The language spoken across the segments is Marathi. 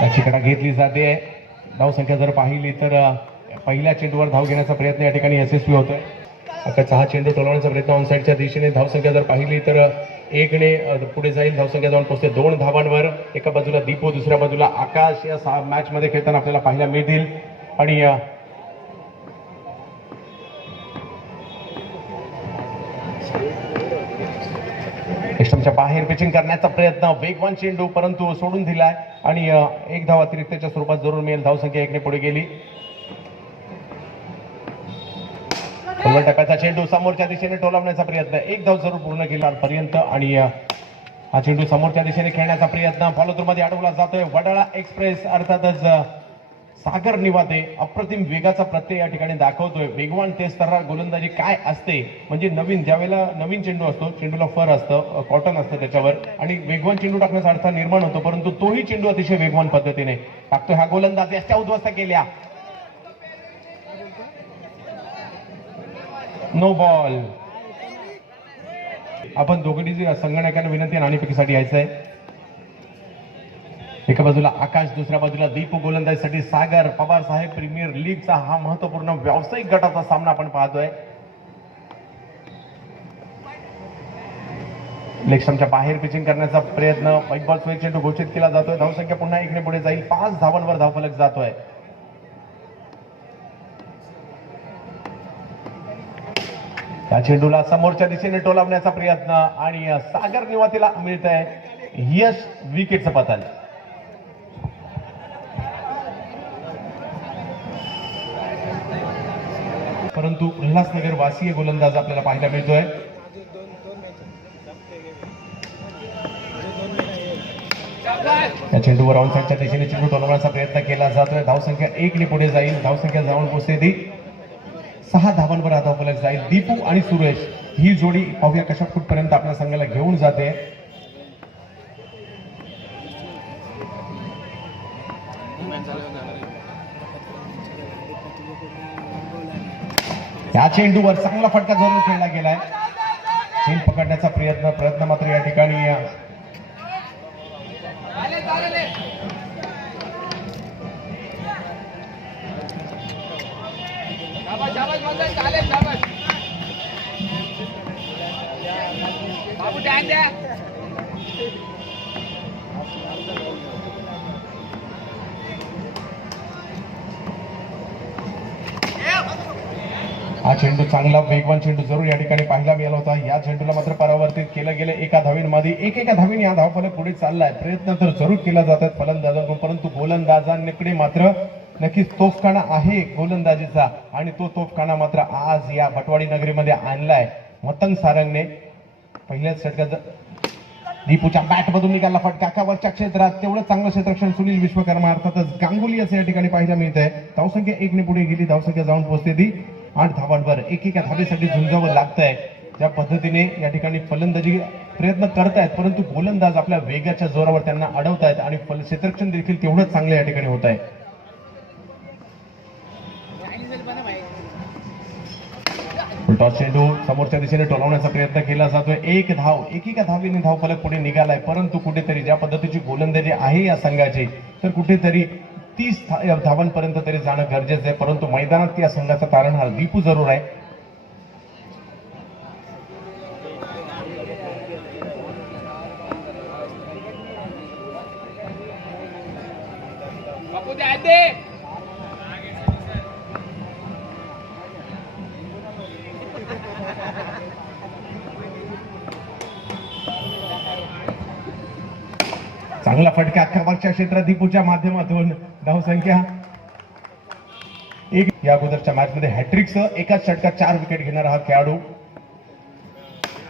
त्याची कडा घेतली जाते. धावसंख्या जर पाहिली तर पहिल्या चेंडूवर धाव घेण्याचा प्रयत्न या ठिकाणी यशस्वी होतोय. आता हा चेंडू टोलवण्याचा प्रयत्न ऑनसाईडच्या दिशेने. धावसंख्या जर पाहिली तर 1ने पुढे जाईल. धावसंख्या जाऊन पोहोचते 2 धावांवर. एका बाजूला दीपू, दुसऱ्या बाजूला आकाश या मॅच मध्ये खेळताना आपल्याला पाहायला मिळतील. आणि सिस्टमच्या बाहेर पिचिंग करण्याचा प्रयत्न. वेगवान चेंडू परंतु सोडून दिलाय आणि एक धाव अतिरिक्तच्या स्वरूपात जरूर मिळेल. धावसंख्या 1ने पुढे गेली. टप्प्याचा चेंडू समोरच्या दिशेने टोलवण्याचा प्रयत्न. एक धाव जरूर पूर्ण केला पर्यंत आणि हा चेंडू समोरच्या दिशेने खेळण्याचा प्रयत्न फॉलो थ्रू मध्ये अडवला जातोय. वडाळा एक्सप्रेस अर्थातच सागर निवादे अप्रतिम वेगाचा प्रत्यय या ठिकाणी दाखवतोय. वेगवान तेज तर्रार गोलंदाजी काय असते म्हणजे नवीन ज्यावेळेला नवीन चेंडू असतो, चेंडूला फर असतं, कॉटन असतं त्याच्यावर आणि वेगवान चेंडू टाकण्याचा अर्थ निर्माण होतो. परंतु तोही चेंडू अतिशय वेगवान पद्धतीने टाकतोय हा गोलंदाज. याच्या उद्ध्वस्त केल्या. No ball. आपण दोघी संगणकाला विनंती नाणेफेकीसाठी यायचं आहे. एका बाजूला आकाश, दुसऱ्या बाजूला दीप. गोलंदाजीसाठी सागर. पवार साहेब प्रीमियर लीगचा हा महत्वपूर्ण व्यावसायिक गटाचा सामना आपण पाहतोय. लेगस्टंपच्या बाहेर पिचिंग करण्याचा प्रयत्न. व्हाईट बॉल स्विंग चेंडू घोषित केला जातोय. धावसंख्या पुन्हा 1ने पुढे जाईल. 5 धावांवर धावफलक जातोय. या चेंडूला समोरच्या दिशेने टोलावण्याचा प्रयत्न आणि सागर निवातीला मिळत आहे यश. विकेटचं पतन. परंतु उल्हासनगर वासीय गोलंदाज आपल्याला पाहायला मिळतोय. या चेंडूवर ऑनसाईडच्या दिशेने चेंडू टोलवण्याचा प्रयत्न केला जातोय. धावसंख्या 1ने पुढे जाईल. धावसंख्या जाऊन पोहोचते 6 धावांवर हा धावफलक जाईल. दीपू आणि सुरेश ही जोडी पाहूया कशा फूटपर्यंत आपल्या संघाला घेऊन जाते. या चेंडूवर चांगला फटका जरूर खेळला गेलाय. चेंड पकडण्याचा प्रयत्न मात्र या ठिकाणी हा चेंडू चांगला वेगवान चेंडू जरूर या ठिकाणी पाहायला मिळाला होता. या चेंडूला मात्र परावर्तित केलं गेलं एका धावींमध्ये. एका धावीने हा धावफलक पुढे चाललाय. प्रयत्न तर जरूर केला जातात फलंदाजांकडून, परंतु गोलंदाजांकडे मात्र नक्कीच तोफखाना आहे गोलंदाजीचा आणि तो तोफखाना मात्र आज या भटवाडी नगरीमध्ये आणलाय मतंग सारंगने. पहिल्याच षटकात दीपूच्या बॅट मधून निघाला फटका. कव्हरच्या क्षेत्रात तेवढं चांगलं क्षेत्ररक्षण सुनील विश्वकर्मा अर्थातच गांगुली असं या ठिकाणी पाहायला मिळत आहे. धावसंख्या 1ने पुढे गेली. धावसंख्या जाऊन पोहोचते 8 धावांवर. एकेका धावेसाठी झुंजावं लागतंय. ज्या पद्धतीने या ठिकाणी फलंदाजी प्रयत्न करतायत परंतु गोलंदाज आपल्या वेगाच्या जोरावर त्यांना अडवतायत आणि क्षेत्ररक्षण देखील तेवढंच चांगलं या ठिकाणी होत आहे. टॉस चेंडू समोरच्या दिशेने टोलवण्याचा प्रयत्न केला जातोय. एक धाव. एकेका धावेने धावफलक पुढे निघालाय. परंतु कुठेतरी ज्या पद्धतीची गोलंदाजी आहे या संघाची तर कुठेतरी 30 धावांपर्यंत तरी जाणं गरजेचं आहे. परंतु मैदानात या संघाचा तारणहार दीपू जरूर आहे. चांगला फटका अख्खावरच्या क्षेत्रात दीपूच्या माध्यमातून. धावसंख्या 1. या अगोदरच्या मॅच मध्ये हॅट्रिकसह एकाच षटकात 4 विकेट घेणारा हा खेळाडू.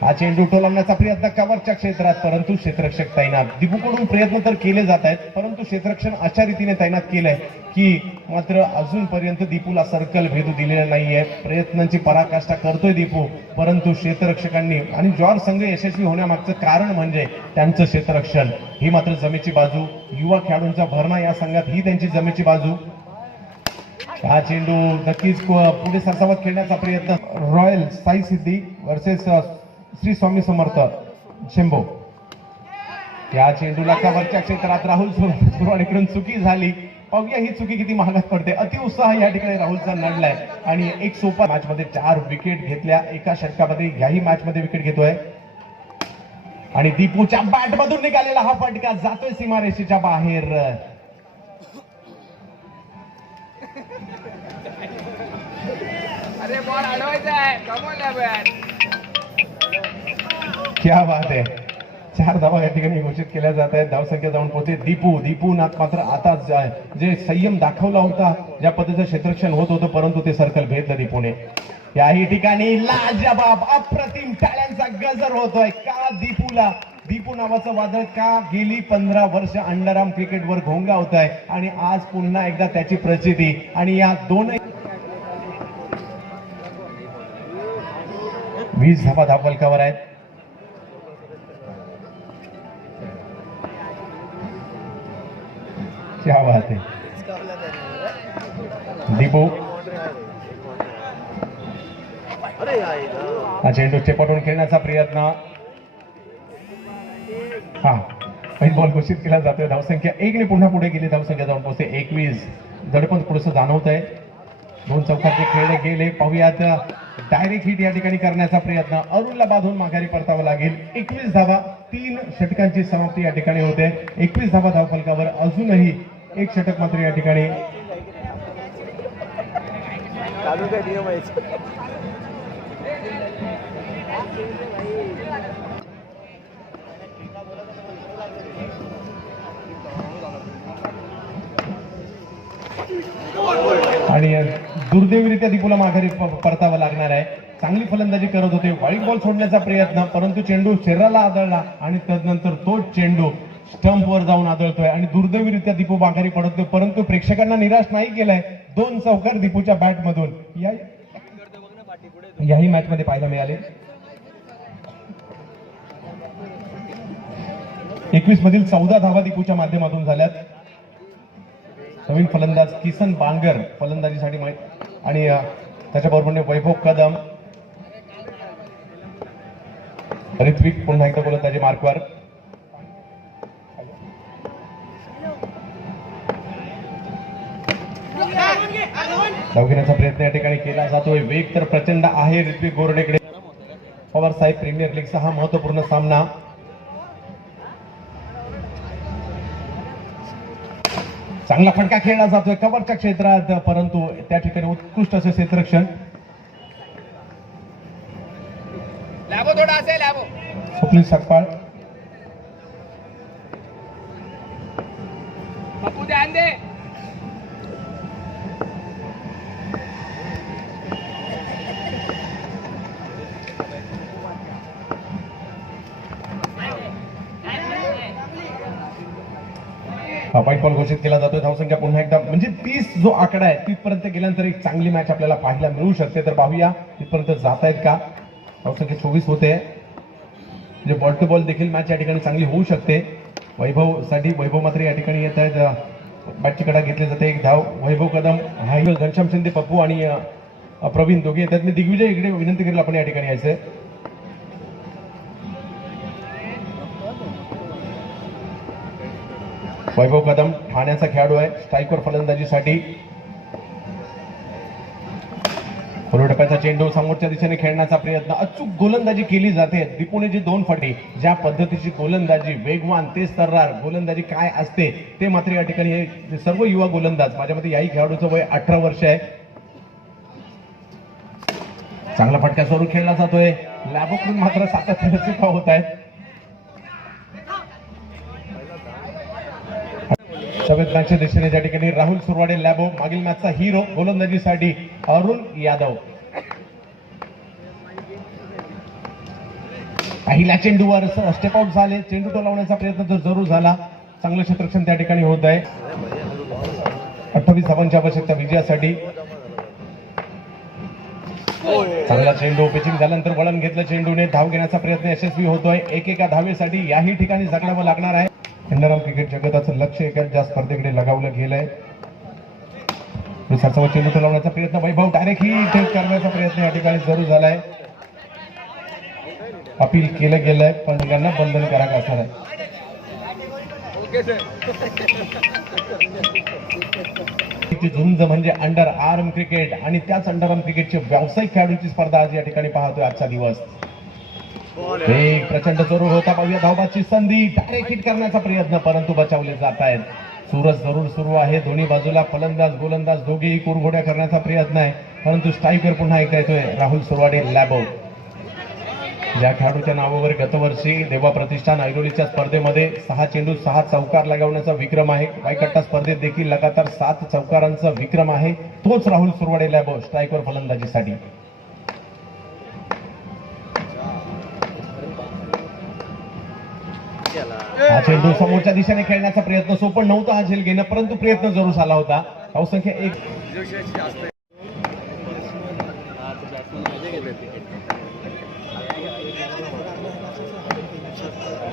हा चेंडू टोलवण्याचा प्रयत्न कव्हरच्या क्षेत्रात परंतु क्षेत्ररक्षक तैनात. दीपूकडून प्रयत्न तर केले जात आहेत परंतु क्षेत्ररक्षण अशा रीतीने तैनात केलंय की मात्र अजूनपर्यंत दीपूला सर्कल भेदू दिलेला नाहीये. प्रयत्नांची पराकाष्ठा करतोय दीपू परंतु क्षेत्ररक्षकांनी आणि जॉर्ज संघ यशस्वी होण्यामागचं कारण म्हणजे त्यांचं क्षेत्ररक्षण. ही मात्र जमेची बाजू. युवा खेळाडूंचा भरणा या संघात ही त्यांची जमेची बाजू. हा चेंडू नक्कीच पुढे सरसावत खेळण्याचा प्रयत्न. रॉयल साई सिद्धी वर्सेस श्री स्वामी समर्थ शेंबो. या चेंडूला कव्हरच्या क्षेत्रात राहुल सुरवाडीकडून चुकी झाली. पाहूया ही चुकी किती महागात पडते. अतिउत्साह या ठिकाणी राहुलचा नडलाय आणि एक सोपा मॅच मध्ये 4 विकेट घेतल्या एका षटकामध्ये. याही मॅच मध्ये विकेट घेतोय आणि दीपूच्या बॅट मधून निघालेला हा फटका जातोय सीमारेषेच्या बाहेर. अरे बॉल अडवायचा आहे, कमवल्या बॅट. क्या बात आहे. 4 धावा या ठिकाणी घोषित केल्या जात आहेत. धावसंख्या जाऊन पोहोचते. दीपू नाथ मात्र आता जे संयम दाखवला होता, ज्या पद्धतीचं क्षेत्ररक्षण होत होतं, परंतु ते सर्कल भेदलं दीपूने. याही ठिकाणी लाजवाब अप्रतिम टाळ्यांचा गजर होतोय. का दीपू नावाचं वादळ का गेली 15 वर्ष अंडरआर्म क्रिकेटवर घोंगावत आहे आणि आज पुन्हा एकदा त्याची प्रचिती. आणि या 20 धावा धावफलकावर आहेत. क्या बात है. दीपू हा चेंडू चेपटून खेळण्याचा प्रयत्न. हा पहिला बॉल घोषित केला जातोय. धावसंख्या 1 ने पुन्हा पुढे गेली. धावसंख्या जाऊन पोहोचते 21. दडपण पुढचं जाणवत आहे. 2 चौकाचे खेळले गेले. पाहूयात डायरेक्ट हिट या ठिकाणी करण्याचा प्रयत्न. अरुणला बांधून माघारी परतावं लागेल. 21 धावा 3 षटकांची समाप्ती या ठिकाणी होते. 21 धावा धावफलकावर. अजूनही एक षटक मात्र या ठिकाणी. आणि दुर्दैवरित्या दीपूला माघारी परतावं लागणार आहे. चांगली फलंदाजी करत होते. वाईट बॉल सोडण्याचा प्रयत्न, परंतु चेंडू शरीराला आदळला आणि तदनंतर तोच चेंडू स्टंपवर जाऊन आदळतोय आणि दुर्दैवरित्या दीपू माघारी पडतोय. परंतु प्रेक्षकांना निराश नाही केलंय. 2 चौकार दीपूच्या बॅट मधून याही मॅच मध्ये पाहायला मिळाले. 21 मधील 14 धावा दीपूच्या माध्यमातून झाल्यात. नवीन फलंदाज किसन बांगर फलंदाजीसाठी आणि त्याच्याबरोबर वैभव कदम. ऋत्विक पुन्हा एकदा फलंदाजी मार्कवर. धाव घेण्याचा प्रयत्न या ठिकाणी केला जातोय. वेग तर प्रचंड आहे ऋत्विक गोरडेकडे. पवार साहेब प्रीमियर लीगचा हा महत्वपूर्ण सामना. चांगला फटका खेळला जातोय कव्हरच्या क्षेत्रात, परंतु त्या ठिकाणी उत्कृष्ट असे क्षेत्ररक्षण. स्वप्नील सकपाळ. ध्यान दे. व्हाईट बॉल घोषित केला जातोय. धावसंख्या पुन्हा एकदा म्हणजे 30 जो आकडा आहे तिथपर्यंत गेल्यानंतर एक चांगली मॅच आपल्याला पाहायला मिळू शकते. तर पाहूया तिथपर्यंत जात आहेत का. धावसंख्या 24 होते. म्हणजे बॉल टू बॉल देखील मॅच या ठिकाणी चांगली होऊ शकते. वैभव मात्र या ठिकाणी येत आहेत. बॅटची कडा घेतली जाते. एक धाव वैभव कदम. हा घनश्याम शिंदे पप्पू आणि प्रवीण दोघे येतात. मी दिग्विजय इकडे विनंती करेल आपण या ठिकाणी यायचंय. वैभव कदम ठाण्याचा खेळाडू आहे. स्ट्राईकवर फलंदाजीसाठी. टप्प्याचा चेंडू समोरच्या दिशेने खेळण्याचा प्रयत्न. अचूक गोलंदाजी केली जाते. दीपूने जी 2 फटके, ज्या पद्धतीची गोलंदाजी, वेगवान तेज तर्रार गोलंदाजी काय असते ते मात्र या ठिकाणी हे सर्व युवा गोलंदाज. माझ्या मते याही खेळाडूचं वय 18 वर्ष आहे. चांगला फटका सोडून खेळला जातोय. लॅबोकडून मात्र सातत्याने चुका होत आहेत. सभेच्या दिशेने ज्या ठिकाणी राहुल सुरवाडे लॅबो. मागील मॅचचा हिरो गोलंदाजीसाठी अरुण यादव. पहिल्या चेंडूवर स्टेप आउट झाले. चेंडू टोलावण्याचा प्रयत्न तर जरूर झाला. चांगलं क्षेत्ररक्षण त्या ठिकाणी होत आहे. 28 धावांची आवश्यकता विजयासाठी. चांगला चेंडू. पिचिंग झाल्यानंतर वळण घेतलं चेंडूने. धाव घेण्याचा प्रयत्न यशस्वी होतोय. एकेका धावेसाठी याही ठिकाणी जगडावं लागणार आहे. अंडरआर्म क्रिकेट जगताचं लक्ष एका ज्या स्पर्धेकडे लगावलं गेलंय. चेंडू टोलावण्याचा प्रयत्न. वैभव डायरेक्ट ही करण्याचा प्रयत्न या ठिकाणी जरूर झालाय. अपील केलं गेलंय पण त्यांना बंधनकारक असणार आहे. Okay sir. ची झुंज म्हणजे अंडर आर्म क्रिकेट आणि त्याच अंडर आर्म क्रिकेटचे व्यावसायिक खेळाडूंची स्पर्धा आज या ठिकाणी पाहतोय आजचा दिवस. एक प्रचंड जरूर होता. पाहूया धावबाची संधी. डायरेक्ट हिट करण्याचा प्रयत्न परंतु बचावले जात आहेत. सूरज जरूर सुरू आहे. दोन्ही बाजूला फलंदाज गोलंदाज दोघेही कुरघोड्या करण्याचा प्रयत्न आहे परंतु स्ट्रायकर पुन्हा एक येतोय राहुल सुरवाडे लॅबो. ज्या खेळाडूच्या नावावर गतवर्षी देवा प्रतिष्ठान ऐरोलीच्या स्पर्धेमध्ये 6 चेंडू 6 चौकार लगावण्याचा विक्रम आहे. वायकट्टा स्पर्धेत देखील लगातार 7 चौकारांचा विक्रम आहे. तोच राहुल सुरवाडे लॅबो स्ट्रायकर फलंदाजीसाठी. हा चेंडू समोरच्या दिशेने खेळण्याचा प्रयत्न सोपं नव्हता हा झेल घेणं परंतु प्रयत्न जरूर झाला होता. धावसंख्या 1.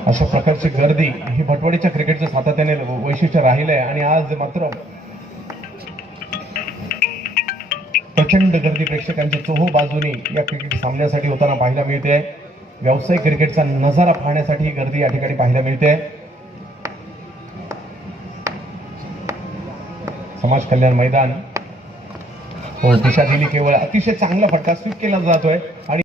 अशा प्रकारची गर्दी ही भटवाडीच्या क्रिकेटचं सातत्याने वैशिष्ट्य राहिलं आहे आणि आज मात्र प्रचंड गर्दी प्रेक्षकांची चोहो बाजूनी या क्रिकेट सामन्यासाठी होताना पाहायला मिळते. व्यावसायिक क्रिकेटचा नजारा पाहण्यासाठी ही गर्दी या ठिकाणी पाहायला मिळते. समाज कल्याण मैदान हो दिशा दिली केवळ अतिशय चांगला फटका स्वीप केला जातोय आणि